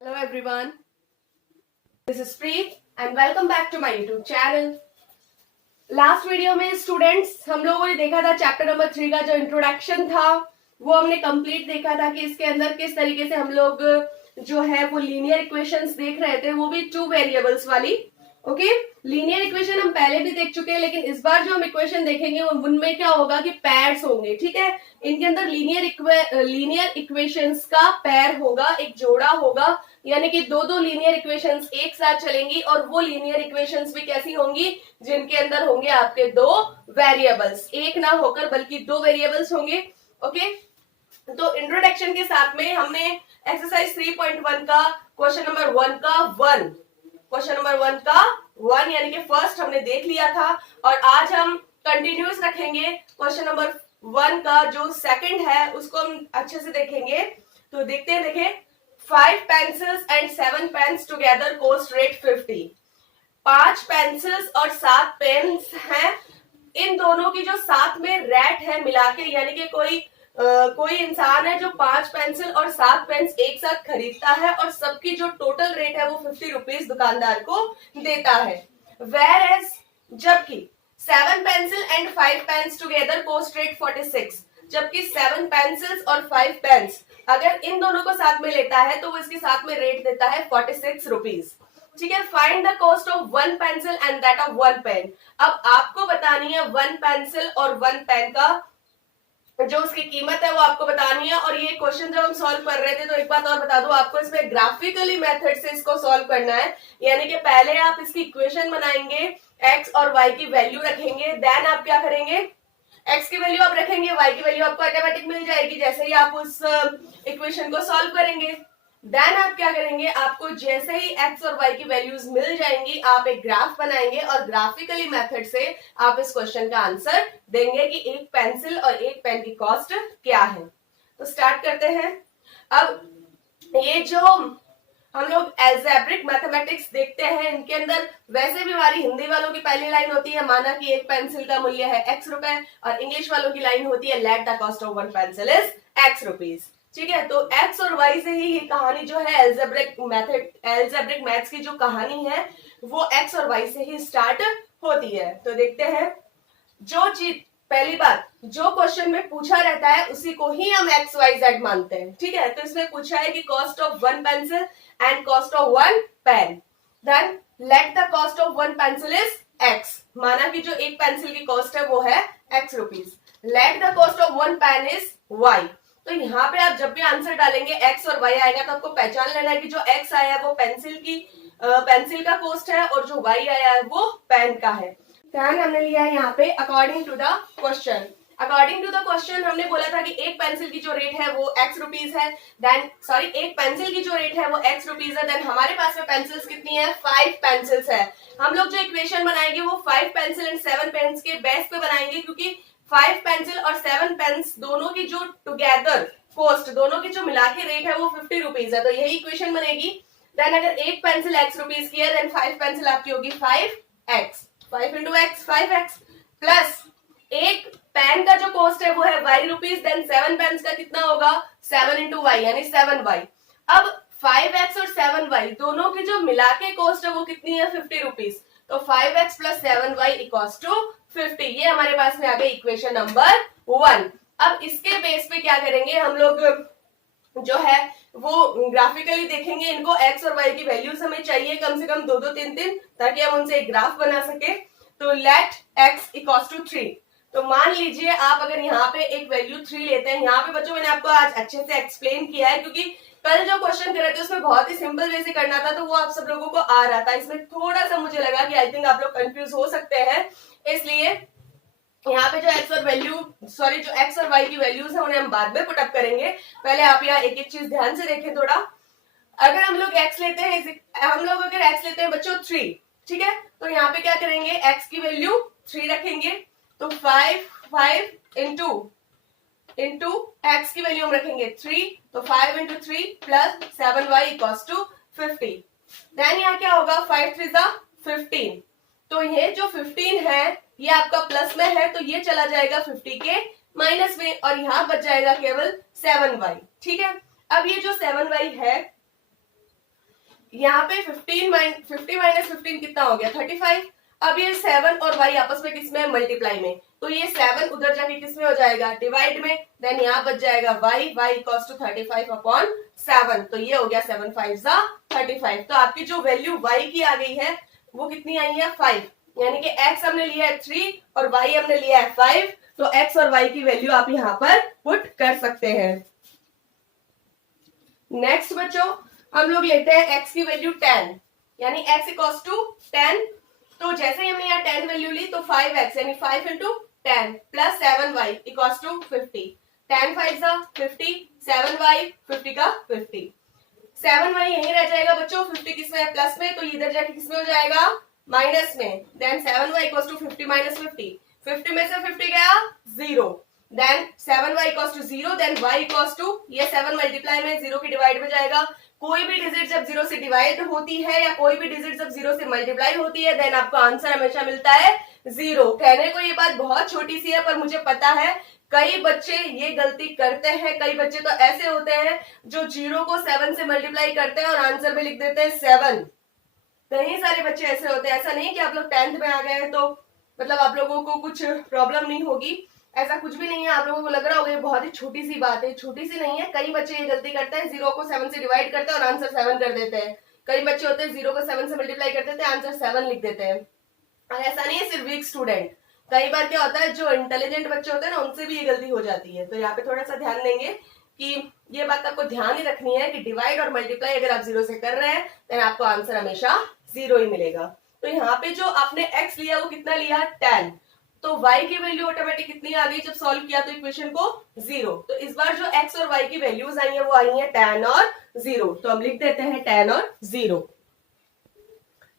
Hello everyone, this is Preet and welcome back to my YouTube channel. Last video में students हम लोगों ने देखा था चैप्टर नंबर 3 का जो इंट्रोडक्शन था वो हमने कंप्लीट देखा था कि इसके अंदर किस तरीके से हम लोग जो है वो लीनियर इक्वेशंस देख रहे थे, वो भी 2 वेरिएबल्स वाली। ओके, लीनियर इक्वेशन हम पहले भी देख चुके हैं, लेकिन इस बार जो हम इक्वेशन देखेंगे उनमें क्या होगा कि पैर्स होंगे। ठीक है, इनके अंदर लीनियर इक्वेशंस का पैर होगा, एक जोड़ा होगा, यानी कि दो दो लीनियर इक्वेशंस एक साथ चलेंगी और वो लीनियर इक्वेशंस भी कैसी होंगी, जिनके अंदर होंगे आपके दो वेरिएबल्स, एक ना होकर बल्कि दो वेरिएबल्स होंगे। ओके, तो इंट्रोडक्शन के साथ में हमने एक्सरसाइज 3.1 का क्वेश्चन नंबर 1 का 1 यानी कि फर्स्ट हमने देख लिया था, और आज हम कंटिन्यूस रखेंगे क्वेश्चन नंबर 1 का जो सेकंड है उसको हम अच्छे से देखेंगे। तो देखते हैं, देखें, 5 pencils and 7 pens together cost rate 50। 5 pencils और 7 पेन्स हैं, इन दोनों की जो साथ में रेट है मिला के, यानी कि कोई इंसान है जो 5 पेंसिल और 7 पेन्स एक साथ खरीदता है और सबकी जो टोटल रेट है वो 50 रुपीज दुकानदार को देता है। वेयर एज जबकि 7 pencil and 5 pens together cost rate 46, जबकि 7 पेंसिल्स और 5 पेन्स अगर इन दोनों को साथ में लेता है तो वो इसके साथ में रेट देता है 46 रुपीज। ठीक है, find the cost of 1 pencil and that of 1 pen. अब आपको बतानी है 1 पेंसिल और 1 पेन का जो उसकी कीमत है वो आपको बतानी है। और ये क्वेश्चन जब हम सॉल्व कर रहे थे तो एक बात और बता दूं आपको, इसमें ग्राफिकली मेथड से इसको सॉल्व करना है, यानी कि पहले आप इसकी इक्वेशन बनाएंगे, एक्स और वाई की वैल्यू रखेंगे, देन आप क्या करेंगे, एक्स की वैल्यू आप रखेंगे, वाई की वैल्यू आपको ऑटोमेटिक मिल जाएगी जैसे ही आप उस इक्वेशन को सॉल्व करेंगे। देन आप क्या करेंगे, आपको जैसे ही एक्स और वाई की वैल्यूज मिल जाएंगी आप एक ग्राफ बनाएंगे और ग्राफिकली मेथड से आप इस क्वेश्चन का आंसर देंगे कि एक पेंसिल और एक पेन की कॉस्ट क्या है। तो स्टार्ट करते हैं। अब ये जो हम लोग एल्जेब्रिक मैथमेटिक्स देखते हैं, इनके अंदर वैसे भी हमारी हिंदी वालों की पहली लाइन होती है, माना कि एक पेंसिल का मूल्य है x रुपए, और इंग्लिश वालों की लाइन होती है late the cost of 1 pencil is x rupees. ठीक है, तो x और y से ही ये कहानी जो है एल्जेब्रिक मैथ्स की जो कहानी है वो x और y से ही स्टार्ट होती है। तो देखते हैं, जो चीज पहली बात जो क्वेश्चन में पूछा रहता है उसी को ही हम एक्स वाई जेड मानते हैं। ठीक है, तो इसमें पूछा है कि cost of 1 pencil and cost of 1 pen, then let the cost of 1 pencil is x, माना कि जो एक पेंसिल की कॉस्ट है वो है x rupees, let the cost of 1 pen is y। तो यहाँ पे आप जब भी आंसर डालेंगे x और y आएगा तो आपको पहचान लेना है कि जो x आया है वो पेंसिल का कॉस्ट है और जो y आया है वो पेन का है। ध्यान हमने लिया है यहाँ पे according to the question. According to the question हमने बोला था कि एक पेंसिल की जो रेट है वो x रुपीज है, एक पेंसिल की जो रेट है वो x रुपीज है। देन हमारे पास में पेंसिल्स कितनी है, 5 पेंसिल्स है। हम लोग जो इक्वेशन बनाएंगे वो 5 पेंसिल एंड 7 पेन्स के बेस पे बनाएंगे, क्योंकि 5 पेंसिल और 7 पेन्स दोनों की जो टुगेदर कॉस्ट, दोनों की जो मिला के रेट है वो 50 रुपीज है, तो यही इक्वेशन बनेगी। देन अगर एक पेंसिल x रुपीज की है, देन 5 पेंसिल आपकी होगी 5x, 5 into x 5x, plus एक पेन का जो कॉस्ट है वो है y रुपीज, देन 7 पेन्स का कितना होगा, 7 इंटू वाई यानी 7y। अब 5x और 7y दोनों की जो मिला के कॉस्ट है वो कितनी है, 50 रुपीज, तो 5x plus 7y equals to 50। ये हमारे पास में आ गई इक्वेशन नंबर 1। अब इसके बेस पे क्या करेंगे हम लोग, जो है वो ग्राफिकली देखेंगे, इनको x और y की वैल्यूज हमें चाहिए कम से कम 2 2 3 3, ताकि हम उनसे एक ग्राफ बना सके। तो लेट x इक्वल्स टू 3, तो मान लीजिए आप अगर यहाँ पे एक वैल्यू 3 लेते हैं, यहाँ पे बच्चों मैंने आपको आज अच्छे से एक्सप्लेन किया है, क्योंकि कल जो क्वेश्चन कर रहे थे उसमें बहुत ही सिंपल वे से करना था तो वो आप सब लोगों को आ रहा था। इसमें थोड़ा सा मुझे लगा कि आई थिंक आप लोग कंफ्यूज हो सकते हैं, इसलिए यहाँ पे जो एक्स और वाई की वैल्यूज है उन्हें हम बाद में पुटअप करेंगे। पहले आप यहाँ एक एक चीज ध्यान से देखें थोड़ा। अगर हम लोग x लेते हैं बच्चों 3, ठीक है, तो यहाँ पे क्या करेंगे, x की वैल्यू 3 रखेंगे, तो 5 इंटू x की वैल्यू हम रखेंगे 3, तो 5 into 3 plus 7y equals to 50। Then यहाँ क्या होगा, 5 3 जा 15, तो ये जो 15 है ये आपका प्लस में है तो ये चला जाएगा 50 के माइनस में, और यहाँ बच जाएगा केवल 7y। ठीक है, अब ये जो 7y है यहाँ पे 50 माइनस 15 कितना हो गया 35। अब ये 7 और y आपस में किसमें मल्टीप्लाई में, तो ये 7 उधर जाके किसमें हो जाएगा डिवाइड में, देन यहाँ बच जाएगा y इक्वल्स टू 35/7, तो ये हो गया 7 5 35। तो आपकी जो वैल्यू y की आ गई है वो कितनी आई है 5, यानी कि x हमने लिया है 3 और y हमने लिया है 5, तो x और y की वैल्यू आप यहाँ पर पुट कर सकते हैं। नेक्स्ट बच्चों हम लोग लेते हैं x की वैल्यू 10, यानी x इक्वल्स टू 10। तो जैसे ही हमने यहाँ 10 वैल्यू ली तो 5x यानी 5 into 10 plus 7y equals to 50। 10 5 50, 7y 50 का 50, 7y यहीं रह जाएगा बच्चों, 50 किसमें है प्लस में, तो इधर जाके किसमें हो जाएगा माइनस में, then 7y equals to 50 minus 50, 50 में से 50 गया 0, then 7y equals to 0, then y equals to ये 7 मल्टीप्लाई में 0 की डिवाइड में जाएगा। कोई भी डिजिट जब 0 से डिवाइड होती है या कोई भी डिजिट जब 0 से मल्टीप्लाई होती है देन आपको आंसर हमेशा मिलता है 0। कहने को ये बात बहुत छोटी सी है पर मुझे पता है कई बच्चे ये गलती करते हैं, कई बच्चे तो ऐसे होते हैं जो 0 को 7 से मल्टीप्लाई करते हैं और आंसर में लिख देते हैं 7। कई सारे बच्चे ऐसे होते हैं। ऐसा नहीं कि आप लोग 10th में आ गए हैं तो मतलब आप लोगों को कुछ प्रॉब्लम नहीं होगी, ऐसा कुछ भी नहीं है। आप लोगों को लग रहा होगा ये बहुत ही छोटी सी बात है, छोटी सी नहीं है। कई बच्चे ये गलती करते हैं 0 को 7 से डिवाइड करते हैं और आंसर 7 कर देते हैं। कई बच्चे होते हैं 0 को 7 से मल्टीप्लाई कर देते हैं आंसर 7 लिख देते हैं। और ऐसा नहीं है सिर्फ वीक स्टूडेंट, कई बार क्या होता है जो इंटेलिजेंट बच्चे होते हैं ना उनसे भी ये गलती हो जाती है। तो यहाँ पे थोड़ा सा ध्यान देंगे कि ये बात आपको ध्यान ही रखनी है कि डिवाइड और मल्टीप्लाई अगर आप 0 से कर रहे हैं तो आपको आंसर हमेशा 0 ही मिलेगा। तो यहाँ पे जो आपने x लिया वो कितना लिया 10, तो y की वैल्यू ऑटोमेटिक कितनी आ गई जब सॉल्व किया तो इक्वेशन को 0। तो इस बार जो x और y की वैल्यूज आई है वो आई है 10 और 0, तो हम लिख देते हैं 10 और 0।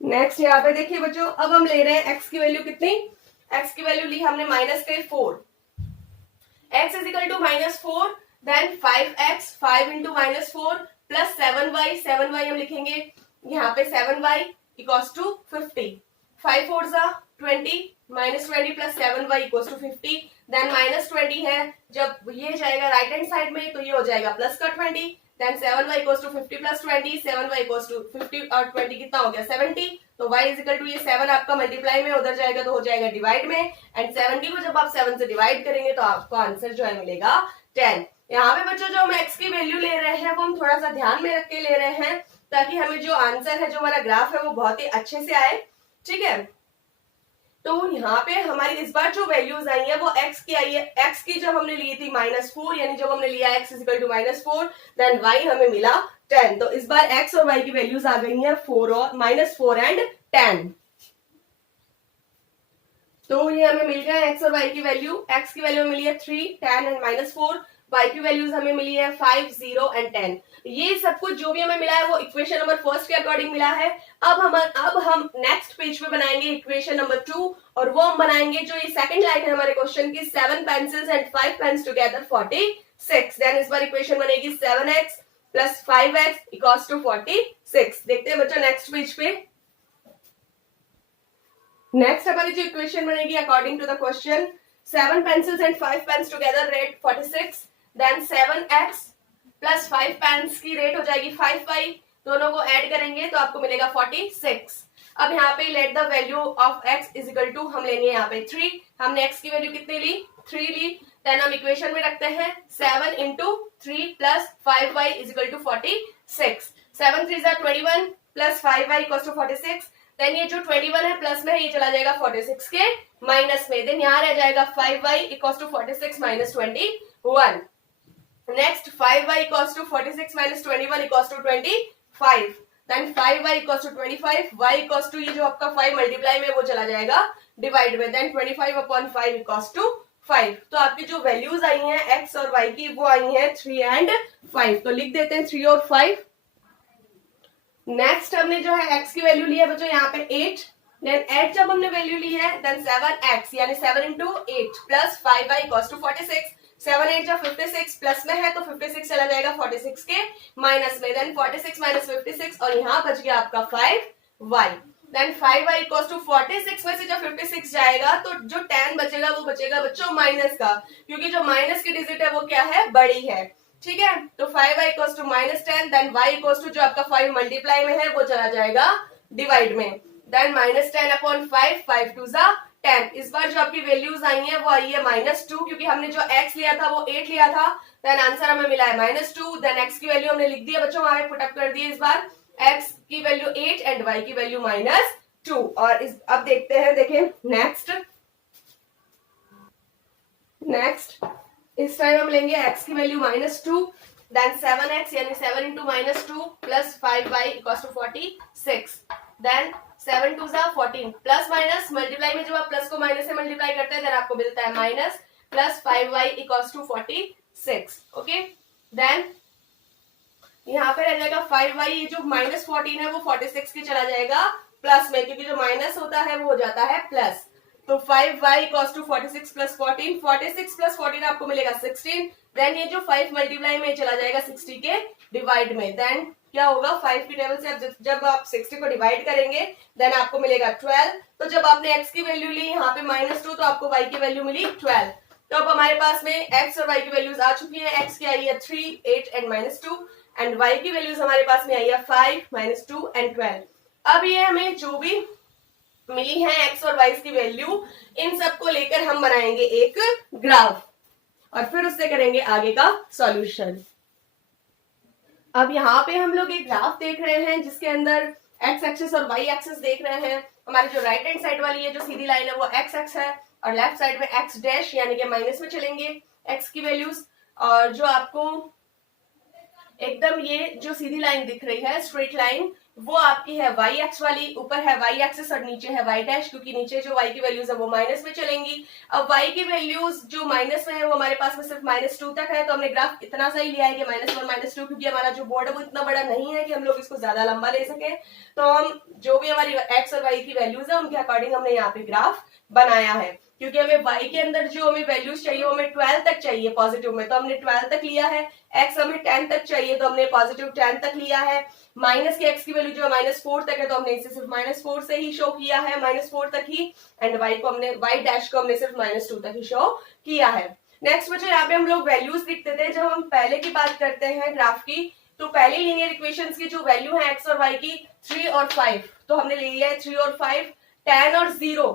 नेक्स्ट यहाँ पे देखिए बच्चों अब हम ले रहे हैं x की वैल्यू कितनी, x की वैल्यू ली हमने माइनस के 4, x is equal to -4, then 5x 5 into -4 plus 7y, 7y हम लिखेंगे यहाँ पे 7y equals to 50, 5 4 20, -20 plus 7y equals to 50, then -20 है जब ये जाएगा राइट हैंड साइड में तो ये हो जाएगा प्लस का 20, then 7y equals to 50 plus 20, 7y equals to 50 और 20 कितना हो गया 70, तो y इज इक्वल टू ये 7 आपका मल्टीप्लाई में उधर जाएगा तो हो जाएगा डिवाइड में, एंड 70 को जब आप 7 से डिवाइड करेंगे तो आपको आंसर जो है मिलेगा 10। यहाँ पे बच्चों जो हम x की वैल्यू ले रहे हैं वो हम थोड़ा सा ध्यान में रख के ले रहे हैं ताकि हमें जो आंसर है जो हमारा ग्राफ है वो बहुत ही अच्छे से आए, ठीक है। तो यहाँ पे हमारी इस बार जो वैल्यूज आई है वो x की आई है, x की जब हमने ली थी -4 यानी जब हमने लिया x is equal to -4 then y हमें मिला 10, तो इस बार x और y की वैल्यूज आ गई हैं 4 और -4 एंड 10। तो ये हमें मिल गया x और y की वैल्यू, x की वैल्यू मिली है 3 10 एंड -4, y की वैल्यूज हमें मिली है 5 0 एंड 10। ये सब कुछ जो भी हमें मिला है वो इक्वेशन नंबर फर्स्ट के अकॉर्डिंग मिला है। अब हम नेक्स्ट पेज पे बनाएंगे इक्वेशन नंबर 2 और वो हम बनाएंगे जो ये सेकंड लाइन है हमारे क्वेश्चन की 7 pencils and 5 pens together 46, then इस बार इक्वेशन बनेगी 7x plus 5x equals to 46। देखते हैं बच्चों नेक्स्ट पेज पे। नेक्स्ट हमारी जो इक्वेशन बनेगी according to the question 7 pencils and 5 pens together rate 46, then 7x plus 5 pens की रेट हो जाएगी 5y, दोनों को ऐड करेंगे तो आपको मिलेगा 46। अब यहाँ पे let the value of x is equal to हम लेंगे यहाँ पे 3, हमने x की वैल्यू कितनी ली 3 ली, देन हम इक्वेशन में रखते हैं 7 into 3 plus 5y is equal to 46, 7 3 21 plus 5y equal to 46, then ये जो 21 है प्लस में है ये चला जाएगा 46 के माइनस में, देन यहाँ रह जाएगा 5y equal to 46 minus 21, next 5y equals to 46 minus 21 equals to 25, then 5y equals to 25, y equals to ये जो आपका 5 मल्टीप्लाई में वो चला जाएगा डिवाइड में, देन 25/5 इक्वल्स टू 5। तो आपकी जो वैल्यूज आई हैं x और y की वो आई हैं 3 एंड 5, तो लिख देते हैं 3 और 5। नेक्स्ट हमने जो है x की वैल्यू ली है बच्चों यहाँ पे 8, देन 8 जब हमने वैल्यू ली है देन 7x यानी 7 into 8 plus 5y equals to 46, 7 8 जब 56 प्लस में है तो 56 चला जाएगा 46 के माइनस में, देन 46 माइनस 56 और यहाँ बच गया आपका 5y, then 5y equals to 46 में से जब 56 जाएगा तो जो 10 बचेगा वो बचेगा बच्चों माइनस का, क्योंकि जो माइनस की डिजिट है वो क्या है बड़ी है, ठीक है, तो 5y equals to -10, then y equals to जो आपका 5 मल्टीप्लाई में है वो चला जाएगा डिवाइड में, देन -10 अपॉन 5, 5 2 जा 10। इस बार जो आपकी वैल्यूज आई है वो आई है -2, क्योंकि हमने जो x लिया था वो 8 लिया था, देन आंसर हमें मिला है -2, देन x की वैल्यू हमने लिख दी है बच्चों, वहां पे पुट अप कर दी है इस बार, x की वैल्यू 8 एंड y की वैल्यू -2। और इस अब देखते हैं, देखें नेक्स्ट इस टाइम हम लेंगे x की वैल्यू -2, देन 7x यानी 7 into -2 plus 5y equals to 46, then 7 2 जा 14 प्लस माइनस मल्टीप्लाई में जब आप प्लस को माइनस से मल्टीप्लाई करते हैं देन आपको मिलता है minus plus 5y equals to 46। Okay, then यहाँ पे रह जाएगा 5y, जो -14 है वो 46 के चला जाएगा प्लस में, क्योंकि जो माइनस होता है वो हो जाता है प्लस। तो 5y equals to 46 plus 14, 46 plus 14 आपको मिलेगा 16, देन ये जो 5 मल्टीप्लाई में चला जाएगा 60 के डिवाइड में, देन क्या होगा 5 की टेबल से जब आप 60 को डिवाइड करेंगे देन आपको मिलेगा 12। तो जब आपने x की वैल्यू ली यहाँ पे -2 तो आपको y की वैल्यू मिली 12। तो अब हमारे पास में x और y की वैल्यूज आ चुकी है, x की आई है 3, 8 एंड -2 एंड y की वैल्यूज हमारे पास में आई है 5, -2 एंड 12। अब ये हमें जो भी मिली है x और y की वैल्यू, इन सबको लेकर हम बनाएंगे एक ग्राफ और फिर उससे करेंगे आगे का सॉल्यूशन। अब यहाँ पे हम लोग एक ग्राफ देख रहे हैं जिसके अंदर x एक्सिस और y एक्सिस देख रहे हैं। हमारी जो राइट हैंड साइड वाली है जो सीधी लाइन है वो x एक्स है और लेफ्ट साइड में x डैश यानी कि माइनस में चलेंगे x की वैल्यूज, और जो आपको एकदम ये जो सीधी लाइन दिख रही है स्ट्रेट लाइन वो आपकी है y एक्स वाली, ऊपर है y एक्सिस और नीचे है y डैश, क्योंकि नीचे जो y की वैल्यूज है वो माइनस में चलेंगी। अब y की वैल्यूज जो माइनस में है वो हमारे पास में सिर्फ -2 तक है, तो हमने ग्राफ इतना सा ही लिया है कि -1 -2, क्योंकि हमारा जो बोर्ड है वो इतना बड़ा नहीं है कि हम लोग इसको ज्यादा लंबा ले सके। तो हम जो भी हमारी x और y की वैल्यूज है उनके अकॉर्डिंग हमने यहाँ पे ग्राफ बनाया है, क्योंकि हमें y के अंदर जो हमें वैल्यूज चाहिए वो हमें 12 तक चाहिए पॉजिटिव में, तो हमने 12 तक लिया है। x हमें 10 तक चाहिए तो हमने पॉजिटिव 10 तक लिया है। माइनस के x की वैल्यू जो -4 तक है तो हमने इसे सिर्फ -4 से ही शो किया है, -4 तक ही, एंड y को हमने y डैश को हमने सिर्फ -2 तक ही शो किया है। नेक्स्ट बच्चों यहाँ पे हम लोग वैल्यूज लिखते थे। जब हम पहले की बात करते हैं ग्राफ की, तो पहली लीनियर इक्वेशंस की जो वैल्यू है x और y की 3 और 5, तो हमने ले लिया है 3 और 5, 10 और 0।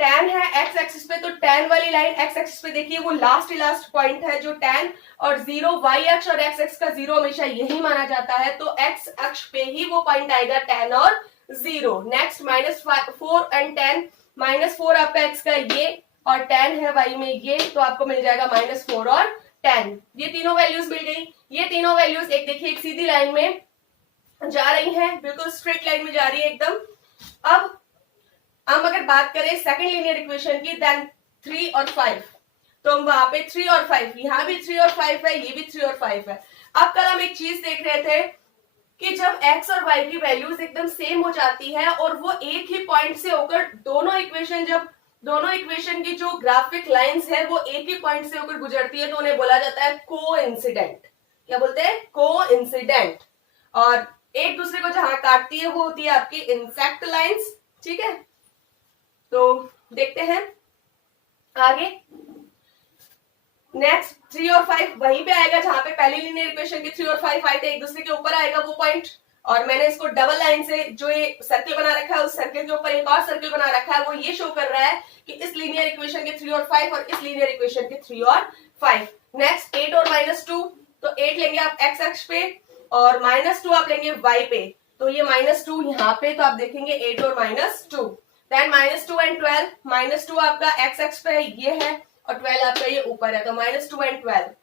10 है x एक्सिस पे, तो 10 वाली लाइन x एक्सिस पे देखिए वो लास्ट पॉइंट है जो 10, और 0 y अक्ष और x एक्सिस का 0 हमेशा यही माना जाता है, तो x अक्ष पे ही वो पॉइंट आएगा 10 और 0। नेक्स्ट -4 एंड 10, -4 आपका x का ये और 10 है y में ये, तो आपको मिल जाएगा -4 और 10। ये तीनों वैल्यूज मिल गई। ये तीनों वैल्यूज एक देखिए एक सीधी लाइन में जा रही है, बिल्कुल स्ट्रेट लाइन में जा रही है एकदम। अब हम अगर बात करें सेकंड लीनियर इक्वेशन की, देन 3 और 5, तो हम वहां पे 3 और 5, यहाँ भी 3 और 5 है, ये भी 3 और 5 है। अब कल हम एक चीज देख रहे थे कि जब x और y की वैल्यूज एकदम सेम हो जाती है और वो एक ही पॉइंट से होकर दोनों इक्वेशन की जो ग्राफिक लाइंस है वो एक ही पॉइंट से होकर गुजरती है, तो उन्हें बोला जाता है कोइंसिडेंट। क्या बोलते हैं? कोइंसिडेंट। और एक दूसरे को जहां काटती है वो होती है आपकी इंसेक्ट लाइंस। ठीक है, तो देखते हैं आगे। नेक्स्ट 3 और 5 वहीं पे आएगा जहां पे पहली लीनियर इक्वेशन के 3 और 5 आए थे, एक दूसरे के ऊपर आएगा वो पॉइंट, और मैंने इसको डबल लाइन से जो ये सर्कल बना रखा है उस सर्कल के ऊपर एक और सर्कल बना रखा है, वो ये शो कर रहा है कि इस लीनियर इक्वेशन के 3 और 5 और इस लीनियर इक्वेशन के 3 और 5। नेक्स्ट 8 और -2, तो 8 लेंगे आप x अक्ष पे और -2 आप लेंगे y पे, तो ये -2 यहाँ पे, तो आप देखेंगे 8 और -2। देन -2 एंड 12, -2 आपका x अक्ष पे ये है और 12 आपका ये ऊपर है, तो -2 एंड 12।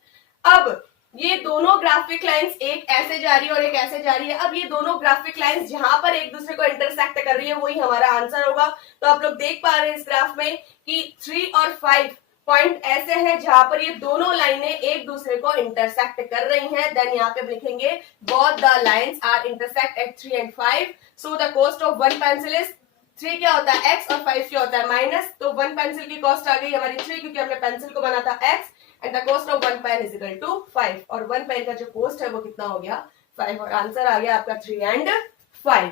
अब ये दोनों ग्राफिक लाइंस एक ऐसे जा रही है और एक ऐसे जा रही है। अब ये दोनों ग्राफिक लाइंस जहां पर एक दूसरे को इंटरसेक्ट कर रही है वही हमारा आंसर होगा। तो आप लोग देख पा रहे हैं इस ग्राफ में कि 3 और 5 पॉइंट ऐसे हैं जहां पर ये दोनों लाइनें एक दूसरे को इंटरसेक्ट कर रही हैं। देन यहाँ पे लिखेंगे both the lines are intersect at 3 and 5, so the cost of one pencil is 3 क्या होता है x और 5 क्या होता है माइनस, तो 1 पेंसिल की कॉस्ट आ गई हमारी 3 क्योंकि हमने पेंसिल को बना था x, and the cost of 1 pen is equal to 5, और 1 पेन का जो कॉस्ट है वो कितना हो गया 5, और आंसर आ गया आपका 3 एंड 5।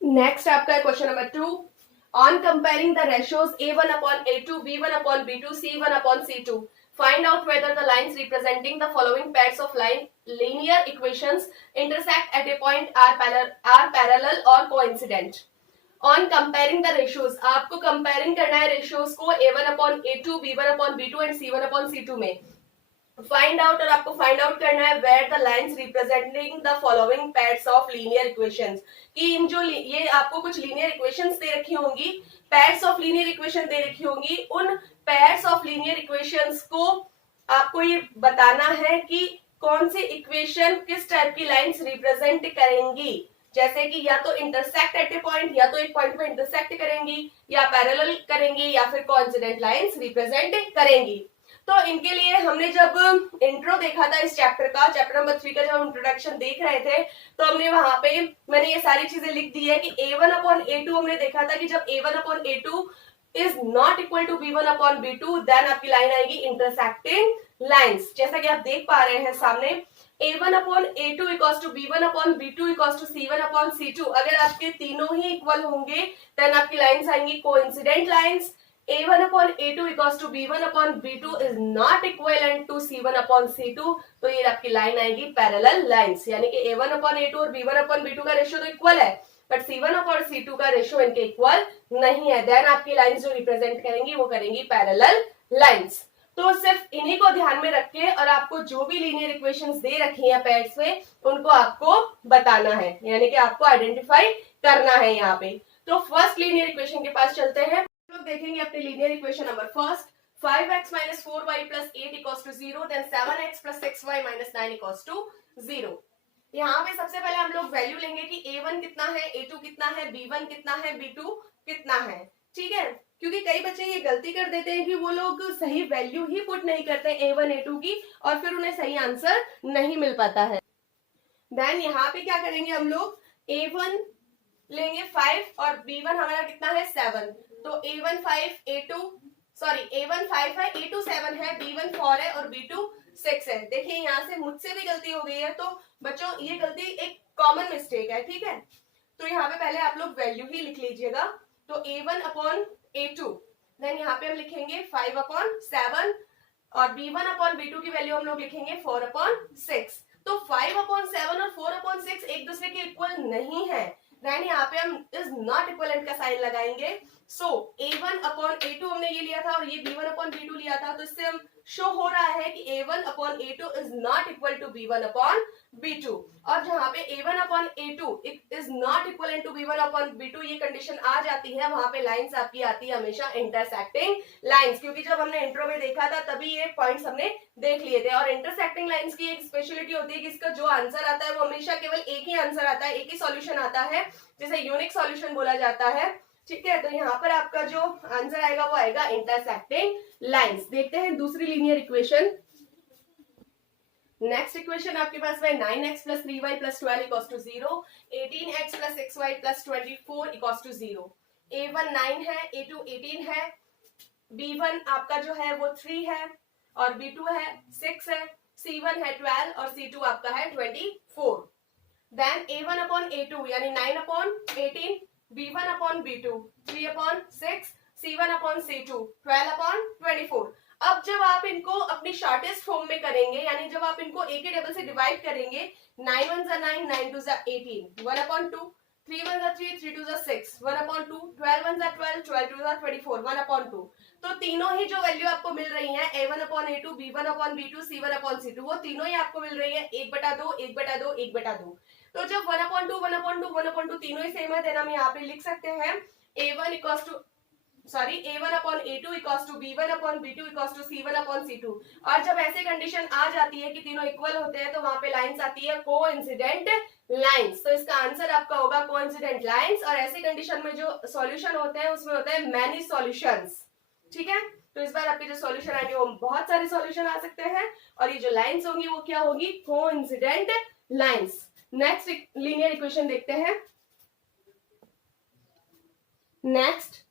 नेक्स्ट आपका question number 2, On comparing the ratios A1 upon A2, B1 upon B2, C1 upon C2, find out whether the lines representing the following pairs of linear equations intersect at a point are parallel or coincident. On comparing the ratios, आपको comparing करना है ratios को A1 upon A2, B1 upon B2 and C1 upon C2 में. Find out, और आपको find out करना है where the lines representing the following pairs of linear equations, कि इन जो ये आपको कुछ लीनियर इक्वेशंस दे रखी होंगी, पेयर्स ऑफ लीनियर इक्वेशन दे रखी होंगी, उन पेयर्स ऑफ लीनियर इक्वेशंस को आपको ये बताना है कि कौन सी इक्वेशन किस टाइप की लाइंस रिप्रेजेंट करेंगी, जैसे कि या तो इंटरसेक्ट एट ए पॉइंट, या तो एक पॉइंट पे इंटरसेक्ट करेंगी, या पैरेलल करेंगी, या फिर कोइंसिडेंट लाइंस रिप्रेजेंट करेंगी. तो इनके लिए हमने जब इंट्रो देखा था इस चैप्टर का, चैप्टर नंबर 3 का जब हम इंट्रोडक्शन देख रहे थे, तो हमने वहां पे मैंने ये सारी चीजें लिख दी है कि A1 अपॉन A2 हमने देखा था कि जब A1 upon A2 is not equal to B1 upon B2, then आपकी लाइन आएगी इंटरसेक्टिंग लाइंस. जैसा कि आप देख पा रहे हैं सामने, A1 upon A2 equals to B1 upon B2 equals to C1 upon C2. अगर आपके तीनों ही इक्वल होंगे देन आपकी लाइंस आएंगी coincident lines. A1 upon A2 equals to B1 upon B2 is not equivalent to C1 upon C2, तो ये आपकी लाइन आएगी पैरेलल लाइंस, यानी कि A1 upon A2 और B1 upon B2 का रेशियो तो इक्वल है, बट C1 upon C2 का रेशियो इनके इक्वल नहीं है. देन आपकी लाइंस जो रिप्रेजेंट करेंगी वो करेंगी पैरेलल लाइंस. तो सिर्फ इन्हीं को ध्यान में रख के और आपको जो भी लीनियर इक्वेशंस दे रखी हैं पेयर्स में, उनको आपको बताना है, यानी कि आपको आइडेंटिफाई करना है यहाँ पे. तो फर्स्ट लीनियर इक्वेशन के पास चलते हैं. लोग देखेंगे अपने linear equation number first. 5x minus 4y plus 8 equals to 0, then 7x plus 6y minus 9 equals to 0. यहाँ पे सबसे पहले हम लोग वैल्यू लेंगे कि A1 कितना है, A2 कितना है, B1 कितना है, B2 कितना है. ठीक है, क्योंकि कई बच्चे ये गलती कर देते हैं कि वो लोग सही वैल्यू ही पुट नहीं करते A1 A2 की, और फिर उन्हें सही आंसर नहीं मिल पाता है. देन यहाँ पे क्या करेंगे हम लोग, A1 लेंगे 5 और B1 हमारा कितना है 7, तो A1 5 A1 5 है, A2 7 है, B1 4 है और B2 6 है. देखिए यहाँ से मुझसे भी गलती हो गई है, तो बच्चों ये गलती एक कॉमन मिस्टेक है. ठीक है, तो यहाँ पे पहले आप लोग वैल्यू ही लिख लीजिएगा. तो A1 अपॉन A2, देन यहाँ पे हम लिखेंगे 5 अपॉन 7 और B1 अपॉन B2 की वैल्यू हम लोग लिखेंगे 4 अपॉन 6. तो 5 अपॉन 7 और 4 अपॉन 6 एक दूसरे के इक्वल नहीं है, देन यहाँ पे हम इज नॉट इक्वलेंट का साइन लगाएंगे. सो A1 अपॉन A2 हमने ये लिया था और ये B1 अपॉन B2 लिया था, तो इससे हम शो हो रहा है कि A1 upon A2 is not equal to B1 upon B2. और जहां पे A1 upon A2 is not equal to B1 upon B2 ये कंडीशन आ जाती है, वहां पे लाइंस आपकी आती है हमेशा इंटरसेक्टिंग लाइंस, क्योंकि जब हमने इंट्रो में देखा था तभी ये पॉइंट्स हमने देख लिए थे. और इंटरसेक्टिंग लाइंस की एक स्पेशलिटी होती है कि इसका जो आंसर आता है वो हमेशा केवल एक ही आंसर आता है, एक ही सॉल्यूशन आता है, जिसे यूनिक सॉल्यूशन बोला जाता है. ठीक है, तो यहाँ पर आपका जो आंसर आएगा वो आएगा इंटरसेक्टिंग लाइंस. देखते हैं दूसरी लीनियर इक्वेशन. नेक्स्ट इक्वेशन आपके पास है 9x plus 3y plus 12 equals to 0, 18x plus 6y plus 24 equals to 0. A1 9 है, A2 18 है, B1 आपका जो है वो 3 है और B2 है 6 है, C1 है 12 और C2 आपका है 24. देन A1 अपॉन A2 यानी 9 upon 18, B1 upon B2 3 upon 6, C1 upon C2 12 upon 24. अब जब आप इनको अपनी शॉर्टेस्ट फॉर्म में करेंगे, यानी जब आप इनको एक ही टेबल से डिवाइड करेंगे, 9 1 9, 9 2 18, 1 अपॉन 2, 3 1 3, 3 2 6, 1 अपॉन 2, 12 1 12, 12 2 24, 1 अपॉन 2. तो तीनों ही जो वैल्यू आपको मिल रही है A1 upon A2, B1 upon B2, C1 upon C2, वो तीनों ही आपको मिल रही है 1/2, 1/2, 1/2. तो जब 1 अपॉन 2, 1 अपॉन 2, 1 अपॉन 2 तीनों ही सेम है, देन हम यहाँ पे लिख सकते हैं A1 equals to A1 upon A2 equals to B1 upon B2 equals to C1 upon C2. और जब ऐसे कंडीशन आ जाती है कि तीनों इक्वल होते हैं, तो वहां पे लाइंस आती है कोइंसिडेंट लाइंस. तो इसका आंसर आपका होगा कोइंसिडेंट लाइंस. और ऐसी कंडीशन में जो सॉल्यूशन होते हैं उसमें होते हैं मैनी सॉल्यूशंस. ठीक है, तो इस बार आपके जो सॉल्यूशन आएंगे वो बहुत सारे सॉल्यूशन आ सकते हैं, और ये जो लाइंस होंगी वो क्या होगी, coincident lines. Next linear equation देखते हैं. नेक्स्ट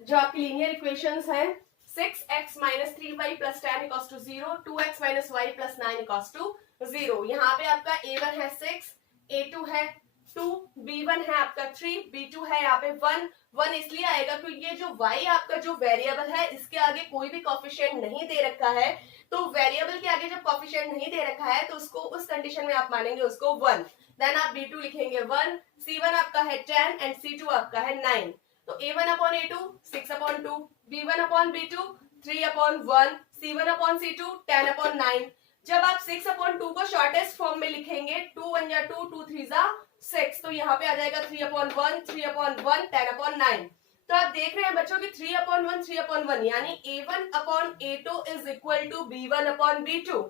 जो आपकी लीनियर इक्वेशंस हैं, 6x minus 3y plus 10 equals to 0, 2x minus y plus 9 equals to 0. यहाँ पे आपका A1 है 6, A2 है 2, B1 है आपका 3, B2 है यहाँ पे 1, 1 इसलिए आएगा क्योंकि ये जो y आपका जो वेरिएबल है इसके आगे कोई भी कोफिशिएंट नहीं दे रखा है, तो वेरिएबल के आगे जब कोफिशिएंट नहीं दे रखा है तो उसको उस कंडीशन में आप मानेंगे उसको 1, देन आप B2 लिखेंगे 1, C1 आपका है 10 एंड C2 आपका है 9, तो A1 upon A2 6 upon 2, B1 upon B2 3 upon 1, C1 upon C2 10 upon 9। जब आप 6 अपॉन 2 को शॉर्टेस्ट फॉर्म में लिखेंगे 2 1 या 2, 2 3 जा 6, तो यहाँ पे आ जाएगा 3 अपॉन 1, 3 अपॉन 1, 10 अपॉन 9। तो आप देख रहे हैं बच्चों की 3 अपॉन 1, 3 अपॉन 1 यानी A1 upon A2 is equal to B1 upon B2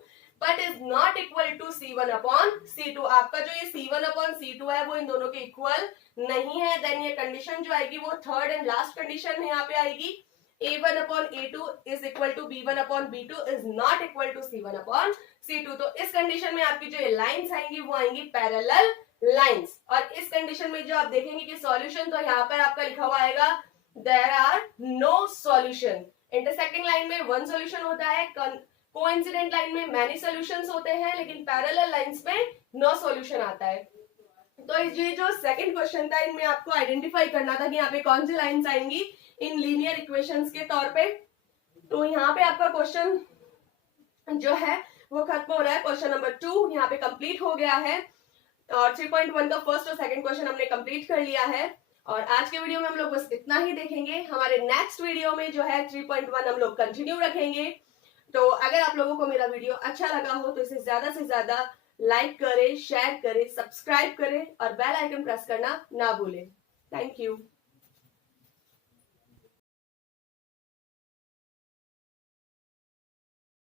but is not equal to C1 upon C2। आपका जो ये C1 अपॉन C2 है वो इन दोनों के इक्वल नहीं है, देन ये कंडीशन जो आएगी वो थर्ड एंड लास्ट कंडीशन यहाँ पे आएगी, A1 upon A2 is equal to B1 upon B2 is not equal to C1 upon C2। तो इस कंडीशन में आपकी जो ये लाइंस आएंगी वो आएंगी पैरेलल लाइंस, और इस कंडीशन में जो आप देखेंगे कि सॉल्यूशन, तो यहाँ पर आपका लिखा हुआ आएगा there are no solution. Intersecting line में वन सॉल्यूशन होता है, कोइंसिडेंट लाइन में मैनी सॉल्यूशंस होते हैं, लेकिन पैरेलल लाइंस में नो सॉल्यूशन आता है। तो ये जो सेकंड क्वेश्चन था इनमें आपको आइडेंटिफाई करना था कि यहाँ पे कौन सी लाइंस आएंगी इन लीनियर इक्वेशंस के तौर पे। तो यहाँ पे आपका क्वेश्चन जो है वो खत्म हो रहा है, क्वेश्चन नंबर 2 यहाँ पे कंप्लीट हो गया है, और 3.1 का फर्स्ट और सेकंड क्वेश्चन हमने कंप्लीट कर लिया है। और आज के वीडियो में हम लोग बस इतना ही देखेंगे, हमारे नेक्स्ट वीडियो में जो है 3.1 हम लोग कंटिन्यू रखेंगे। तो अगर आप लोगों को मेरा वीडियो अच्छा लगा हो तो इसे ज्यादा से ज्यादा लाइक करें, शेयर करें, सब्सक्राइब करें और बेल आइकन प्रेस करना ना भूलें। Thank you.